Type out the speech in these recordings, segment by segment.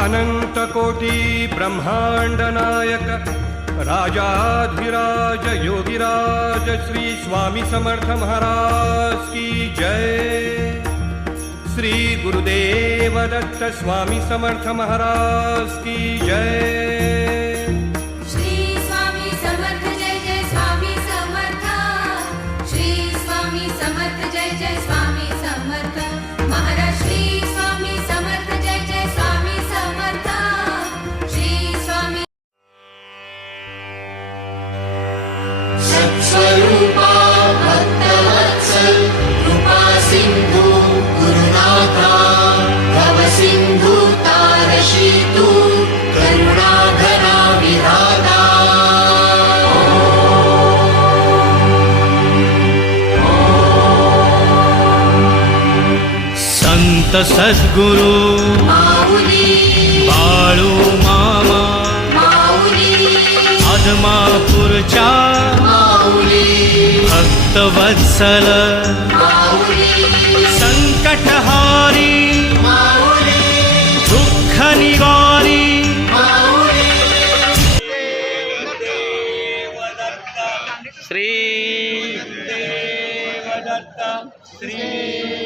अनंतकोटी ब्रह्मांड नायक राजाधिराज योगिराज श्री स्वामी समर्थ महाराज की जय। श्री गुरुदेव दत्त स्वामी समर्थ महाराज की जय। श्री स्वामी समर्थ जय जय स्वामी समर्थ। श्री स्वामी समर्थ जय जय स्वामी समर्थ महाराज। श्री स्वामी समर्थ जय जय स्वामी समर्थ। श्री स्वामी सत्स्वरूपा भक्तवत्सल कृपा सिंधु गुरुनाथा भव सिंधु तारशी तू करुणाघना विधाता। संत सद्गुरु माऊली बाळू मामा माऊली आदमापूरच्या माऊली भक्तवत्सल माऊली संकटहारी माऊली दुःख निवारी श्री गुरुदेव दत्त श्री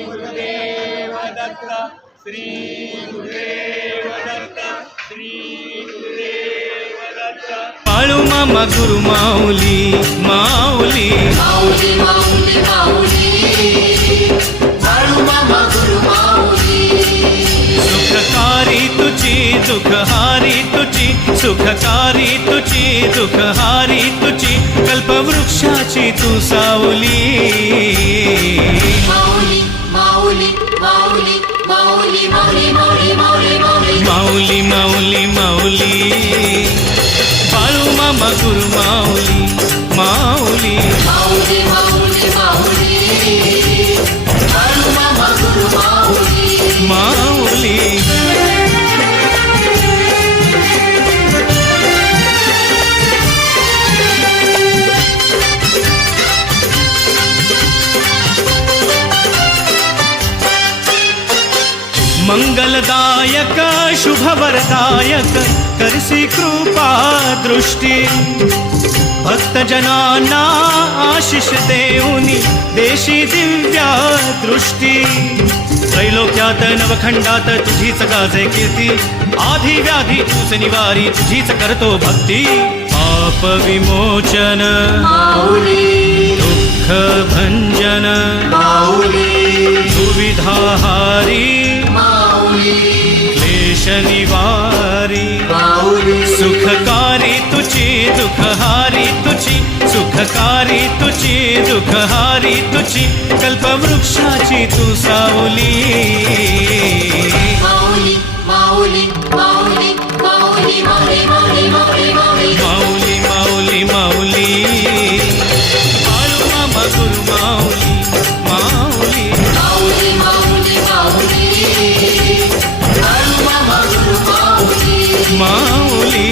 गुरुदेव दत्त श्री गुरुदेव दत्त श्री गुरुदेव दत्त। बाळू मामा गुरु माऊली माऊली माऊली माऊली माऊली बाळू मामा गुरु माऊली। सुखकारी तुझी दुःखहारी तुझी सुखकारी तुझी दुःखहारी तुझी कल्पवृक्षाची तू सावली। माऊली माऊली माऊली माऊली माऊली माऊली माऊली माऊली माऊली माऊली माऊली बाळू मामा गुरु माऊली माऊली माऊली माऊली माऊली बाळू मामा गुरु माऊली माऊली। मंगलदायक शुभवरदायक करसी कृपा दृष्टी भक्तजनांना आशिष देऊनी देशी दिव्या दृष्टी। त्रैलोक्यात नवखंडात तुझीच गाजे कीर्ती आधी व्याधी तूच निवारी तुझीच करतो भक्ती। पाप विमोचन माऊली दुःख भंजन माऊली दुविधाहारी माऊली क्लेश निवारी माऊली सुखकारी तुझी दुःखहारी तुझी सुखकारी तुझी दुःखहारी तुझी कल्पवृक्षाची तू सावली। माऊली माऊली माऊली माऊली माऊली माऊली माऊली माऊली माऊली माऊली माऊली बाळू मामा गुरु माऊली माऊली माऊली माऊली माऊली बाळू मामा गुरु माऊली माऊली।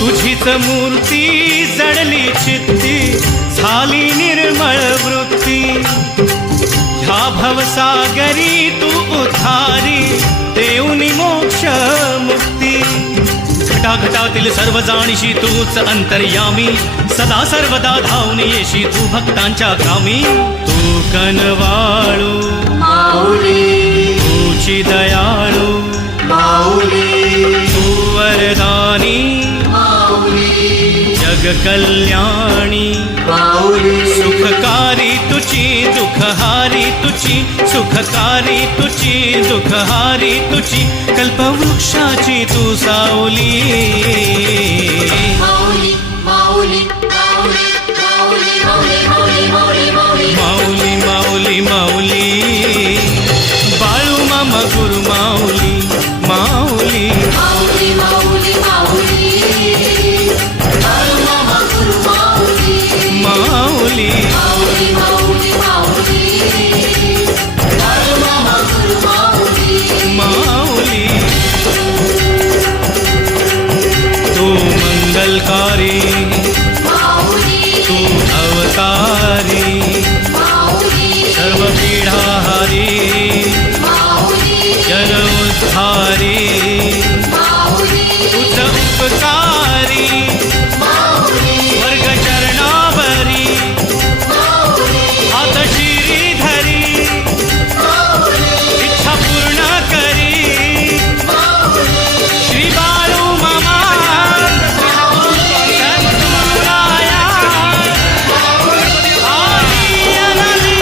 तुझीच मूर्ती जडली चित्ती झाली निर्मळ वृत्ती। ह्या भवसागरी तू उद्धारी देऊनी मोक्ष मुक्ती। घटाघटातील सर्व जाणीशी तूच अंतर्यामी सदा सर्वदा धावून येशी तू भक्तांच्या कामी। तू कनवाळू माऊली तुझी दयाळू माऊली तू वरदानी माऊली जग कल्याणी माऊली सुखकारी तुझी दुःखहारी तुझी सुखकारी तुझी दुःखहारी तुझी कल्पवृक्षाची तू सावली। माऊली माऊली माऊली माऊली माऊली माऊली माऊली माऊली माऊली माऊली माऊली बाळू मामा गुरु माऊली मंगलकारी माऊली तू अवतारी सर्व पीडाहारी जन उद्धारी तुझ उपकारी वर्ग चरणावरी हात शिरी धरी इच्छा पूर्ण करी श्री बाळू मामा सद्गुराया आली अनादी.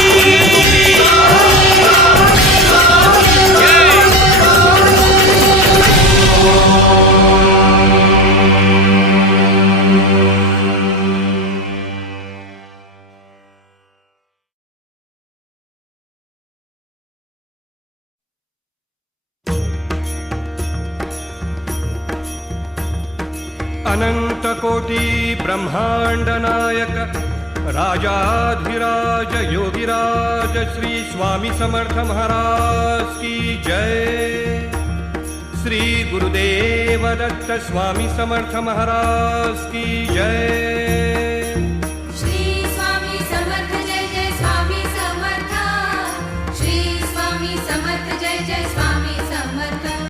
अनंतकोटी ब्रह्मांड नायक राजाधिराज योगिराज श्री स्वामी समर्थ महाराज की जय. श्री गुरुदेव दत्त स्वामी समर्थ महाराज की जय.